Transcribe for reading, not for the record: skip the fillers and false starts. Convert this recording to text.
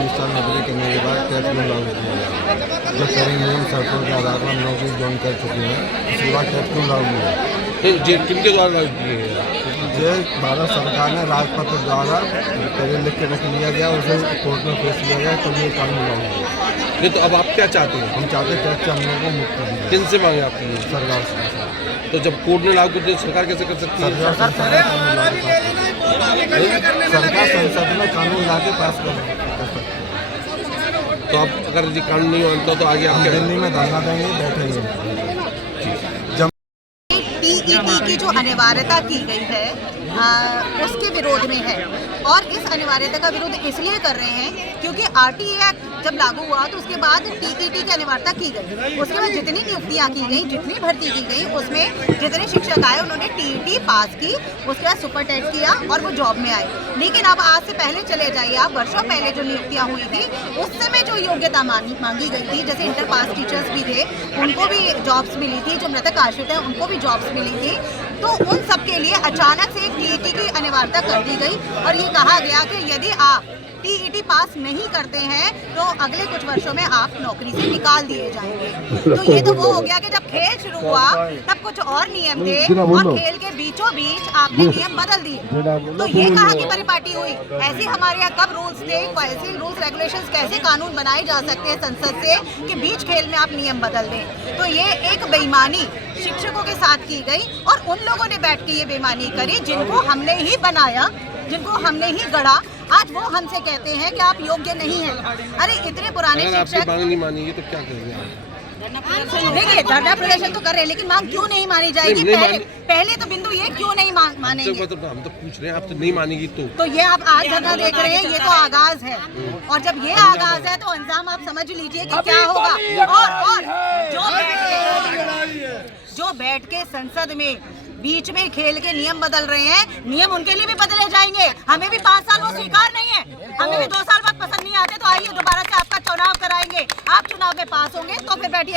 20 साल नौकरी करने के बाद टेट क्यों लागू किया जाए? जो कई नियम शर्तों के आधार पर नौकरी ज्वाइन कर चुके हैं, उसके बाद टेट क्यों लागू हुआ? किनके द्वारा लागू किए हैं? ये भारत सरकार ने राजपत्र द्वारा पहले लिख के रख लिया गया, उसे कोर्ट में पेश किया गया, तो ये कानून लागू हुआ। नहीं तो अब आप क्या चाहते हैं? हम चाहते हैं टेट से हम लोगों को मुक्त कर दिया किन से मांगे आपने? सरकार से। तो जब कोर्ट ने लागू कर दिया, सरकार कैसे कर सकती है? सरकार संसद में कानून ला के सरकार संसद में कानून ला के पास कर सकती है। तो आप अगर ये कानून नहीं मानता तो आगे आप हम क्या दिल्ली में धरना देंगे, बैठेंगे। टीईटी की जो अनिवार्यता की गई है उसके विरोध में है, और इस अनिवार्यता का विरोध इसलिए कर रहे हैं क्योंकि आरटीए एक्ट जब लागू हुआ तो उसके बाद टीईटी की अनिवार्यता की गई। उसके बाद जितनी नियुक्तियां की गई, जितनी भर्ती की गई, उसमें जितने शिक्षक आए उन्होंने टीईटी पास की, उसके बाद सुपर टेट किया और वो जॉब में आए। लेकिन अब आज से पहले चले जाइए आप, वर्षों पहले जो नियुक्तियां हुई थी उस समय जो योग्यता मांगी गई थी, जैसे इंटर पास टीचर्स भी थे उनको भी जॉब्स मिली थी, जो मृतक आश्रित हैं उनको भी जॉब्स मिली थी, तो उन सब के लिए अचानक से एक टीईटी की अनिवार्यता कर दी गई और ये कहा गया कि यदि आप टीईटी पास नहीं करते हैं तो अगले कुछ वर्षों में आप नौकरी से निकाल दिए जाएंगे। तो ये तो वो हो गया कि जब खेल शुरू हुआ तब कुछ और नियम थे और खेल के बीचों बीच आपने नियम बदल दिए। तो ये कहाँ की परिपाटी हुई? ऐसे हमारे यहाँ कब रूल्स थे? ऐसे रूल्स रेगुलेशंस कैसे कानून बनाए जा सकते हैं संसद से कि बीच खेल में आप नियम बदल दें? तो ये एक बेईमानी शिक्षकों के साथ की गई और उन लोगों ने बैठ के ये बेईमानी करी जिनको हमने ही बनाया, जिनको हमने ही गढ़ा। आज वो हमसे कहते हैं कि आप योग्य नहीं हैं। अरे इतने पुराने अगर आपकी शिक्षक, मांग नहीं मानेंगे तो क्या करेंगे आप? देखिए धरना प्रदर्शन तो कर रहे हैं, लेकिन मांग क्यों नहीं मानी जाएगी? पहले तो बिंदु ये क्यों नहीं मानेंगे? हम तो पूछ रहे हैं, आप तो नहीं मानेगी तो ये आप आज धरना देख रहे हैं, ये तो आगाज है, और जब ये आगाज है तो अंजाम आप समझ लीजिए कि क्या होगा। और जो बैठ के संसद में बीच में खेल के नियम बदल रहे हैं, नियम उनके लिए भी बदले जाएंगे। हमें भी 5 साल वो स्वीकार नहीं है, हमें भी 2 साल बाद पसंद नहीं आते, तो आइए दोबारा से आपका चुनाव कराएंगे, आप चुनाव में पास होंगे तो फिर बैठिए